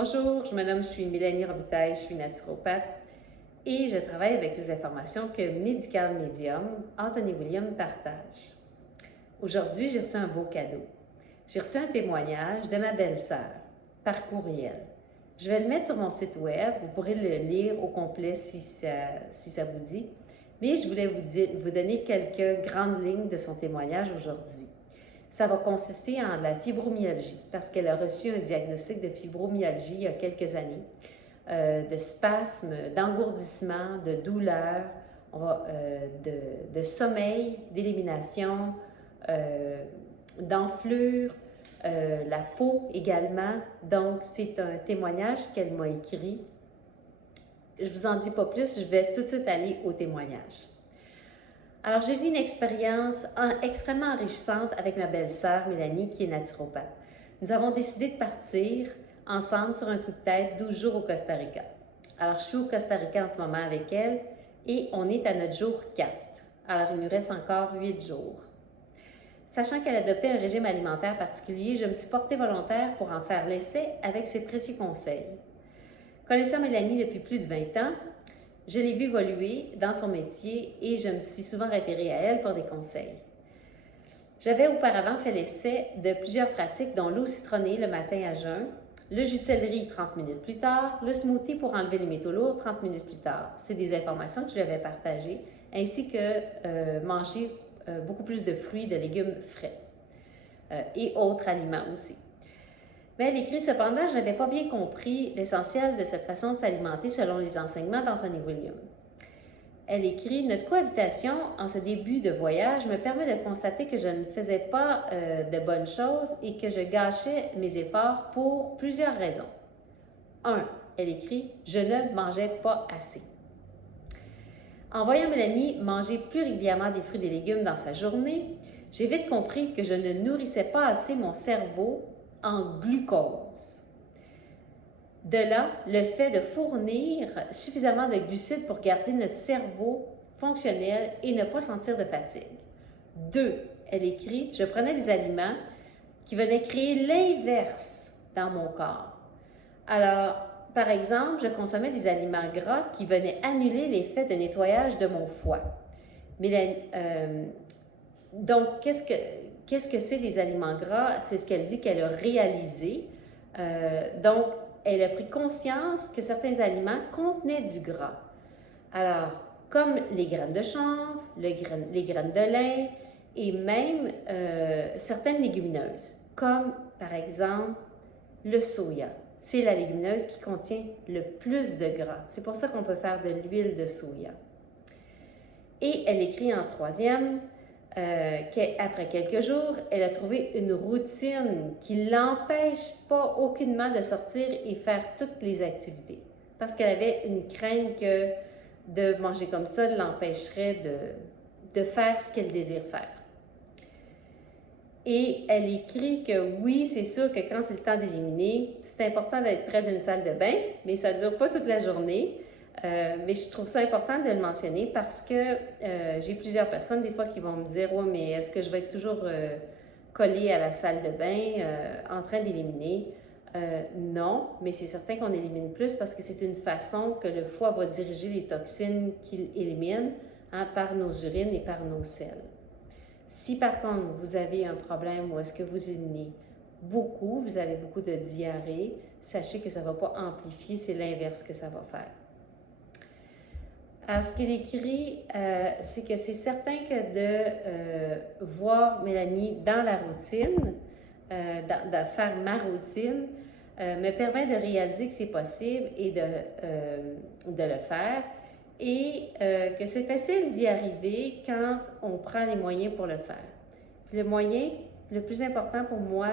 Bonjour, je suis Mélanie Robitaille, je suis naturopathe et je travaille avec les informations que Medical Medium, Anthony William, partage. Aujourd'hui, j'ai reçu un beau cadeau. J'ai reçu un témoignage de ma belle-sœur par courriel. Je vais le mettre sur mon site web, vous pourrez le lire au complet si ça vous dit, mais je voulais vous donner quelques grandes lignes de son témoignage aujourd'hui. Ça va consister en la fibromyalgie, parce qu'elle a reçu un diagnostic de fibromyalgie il y a quelques années, de spasmes, d'engourdissement, de douleur, de sommeil, d'élimination, d'enflure, la peau également. Donc, c'est un témoignage qu'elle m'a écrit. Je ne vous en dis pas plus, je vais tout de suite aller au témoignage. Alors, j'ai vu une expérience extrêmement enrichissante avec ma belle-sœur Mélanie, qui est naturopathe. Nous avons décidé de partir ensemble sur un coup de tête 12 jours au Costa Rica. Alors, je suis au Costa Rica en ce moment avec elle et on est à notre jour 4. Alors, il nous reste encore 8 jours. Sachant qu'elle adoptait un régime alimentaire particulier, je me suis portée volontaire pour en faire l'essai avec ses précieux conseils. Connaissant Mélanie depuis plus de 20 ans, je l'ai vue évoluer dans son métier et je me suis souvent référée à elle pour des conseils. J'avais auparavant fait l'essai de plusieurs pratiques, dont l'eau citronnée le matin à jeun, le jus de céleri 30 minutes plus tard, le smoothie pour enlever les métaux lourds 30 minutes plus tard. C'est des informations que je lui avais partagées, ainsi que manger beaucoup plus de fruits, de légumes frais et autres aliments aussi. Mais elle écrit cependant, je n'avais pas bien compris l'essentiel de cette façon de s'alimenter selon les enseignements d'Anthony William. Elle écrit, notre cohabitation en ce début de voyage me permet de constater que je ne faisais pas de bonnes choses et que je gâchais mes efforts pour plusieurs raisons. 1. Elle écrit, je ne mangeais pas assez. En voyant Mélanie manger plus régulièrement des fruits et des légumes dans sa journée, j'ai vite compris que je ne nourrissais pas assez mon cerveau en glucose. De là, le fait de fournir suffisamment de glucides pour garder notre cerveau fonctionnel et ne pas sentir de fatigue. 2. Elle écrit, je prenais des aliments qui venaient créer l'inverse dans mon corps. Alors, par exemple, je consommais des aliments gras qui venaient annuler l'effet de nettoyage de mon foie. Donc, qu'est-ce que c'est les aliments gras? C'est ce qu'elle dit qu'elle a réalisé. Donc, elle a pris conscience que certains aliments contenaient du gras. Alors, comme les graines de chanvre, les graines de lin et même certaines légumineuses, comme par exemple le soya. C'est la légumineuse qui contient le plus de gras. C'est pour ça qu'on peut faire de l'huile de soya. Et elle écrit en troisième qu'après quelques jours, elle a trouvé une routine qui ne l'empêche pas aucunement de sortir et faire toutes les activités. Parce qu'elle avait une crainte que de manger comme ça l'empêcherait de faire ce qu'elle désire faire. Et elle écrit que oui, c'est sûr que quand c'est le temps d'éliminer, c'est important d'être près d'une salle de bain, mais ça ne dure pas toute la journée. Mais je trouve ça important de le mentionner parce que j'ai plusieurs personnes des fois qui vont me dire « Ouais, mais est-ce que je vais être toujours collée à la salle de bain en train d'éliminer? » Non, mais c'est certain qu'on élimine plus parce que c'est une façon que le foie va diriger les toxines qu'il élimine par nos urines et par nos selles. Si par contre vous avez un problème où est-ce que vous éliminez beaucoup, vous avez beaucoup de diarrhée, sachez que ça ne va pas amplifier, c'est l'inverse que ça va faire. Alors, ce qu'il écrit, c'est que c'est certain que de voir Mélanie dans la routine, de faire ma routine, me permet de réaliser que c'est possible et de le faire et que c'est facile d'y arriver quand on prend les moyens pour le faire. Puis le moyen le plus important pour moi,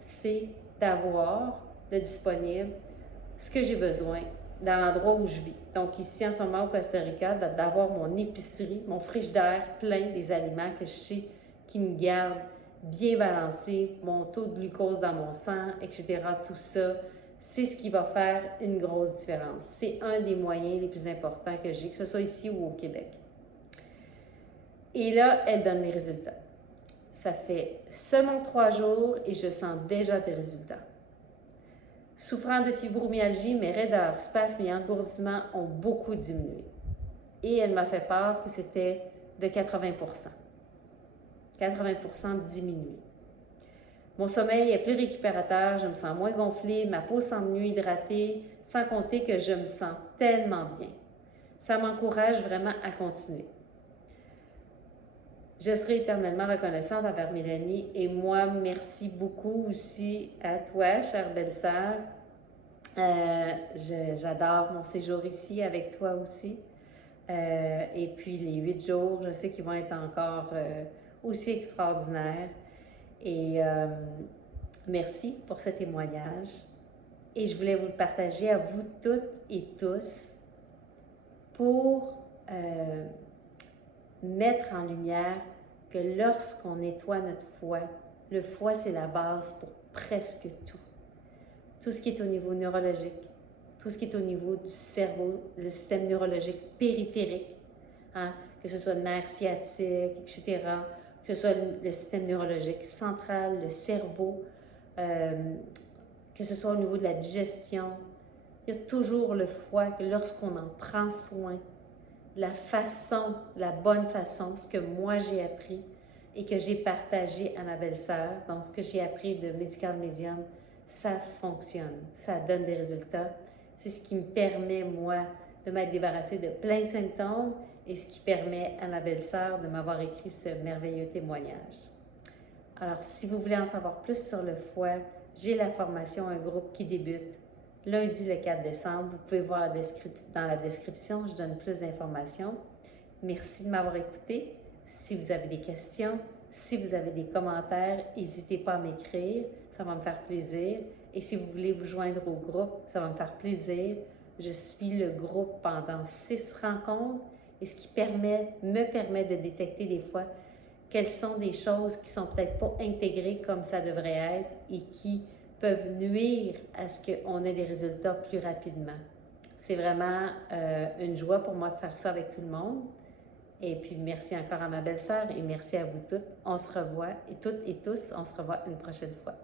c'est d'avoir de disponible ce que j'ai besoin dans l'endroit où je vis. Donc ici, en ce moment, au Costa Rica, d'avoir mon épicerie, mon frigidaire plein des aliments que je sais qui me gardent bien balancé, mon taux de glucose dans mon sang, etc. Tout ça, c'est ce qui va faire une grosse différence. C'est un des moyens les plus importants que j'ai, que ce soit ici ou au Québec. Et là, elle donne les résultats. Ça fait seulement 3 jours et je sens déjà des résultats. Souffrant de fibromyalgie, mes raideurs, spasmes et engourdissements ont beaucoup diminué. Et elle m'a fait part que c'était de 80%. 80% diminué. Mon sommeil est plus récupérateur, je me sens moins gonflée, ma peau semble mieux hydratée, sans compter que je me sens tellement bien. Ça m'encourage vraiment à continuer. Je serai éternellement reconnaissante envers Mélanie et moi, merci beaucoup aussi à toi, chère belle-sœur. J'adore mon séjour ici avec toi aussi. Et puis les 8 jours, je sais qu'ils vont être encore aussi extraordinaires. Et merci pour ce témoignage. Et je voulais vous le partager à vous toutes et tous pour mettre en lumière que lorsqu'on nettoie notre foie, le foie c'est la base pour presque tout. Tout ce qui est au niveau neurologique, tout ce qui est au niveau du cerveau, le système neurologique périphérique, hein, que ce soit le nerf sciatique, etc., que ce soit le système neurologique central, le cerveau, que ce soit au niveau de la digestion. Il y a toujours le foie que lorsqu'on en prend soin, la façon, la bonne façon, ce que moi j'ai appris et que j'ai partagé à ma belle-sœur, donc ce que j'ai appris de Medical Medium, ça fonctionne, ça donne des résultats. C'est ce qui me permet, moi, de m'être débarrassée de plein de symptômes et ce qui permet à ma belle-sœur de m'avoir écrit ce merveilleux témoignage. Alors, si vous voulez en savoir plus sur le foie, j'ai la formation, un groupe qui débute lundi le 4 décembre. Vous pouvez voir dans la description, je donne plus d'informations. Merci de m'avoir écouté. Si vous avez des questions, si vous avez des commentaires, n'hésitez pas à m'écrire, ça va me faire plaisir. Et si vous voulez vous joindre au groupe, ça va me faire plaisir. Je suis le groupe pendant 6 rencontres et ce qui me permet de détecter des fois quelles sont des choses qui sont peut-être pas intégrées comme ça devrait être et qui peuvent nuire à ce qu'on ait des résultats plus rapidement. C'est vraiment une joie pour moi de faire ça avec tout le monde. Et puis, merci encore à ma belle-sœur et merci à vous toutes. On se revoit, et toutes et tous, on se revoit une prochaine fois.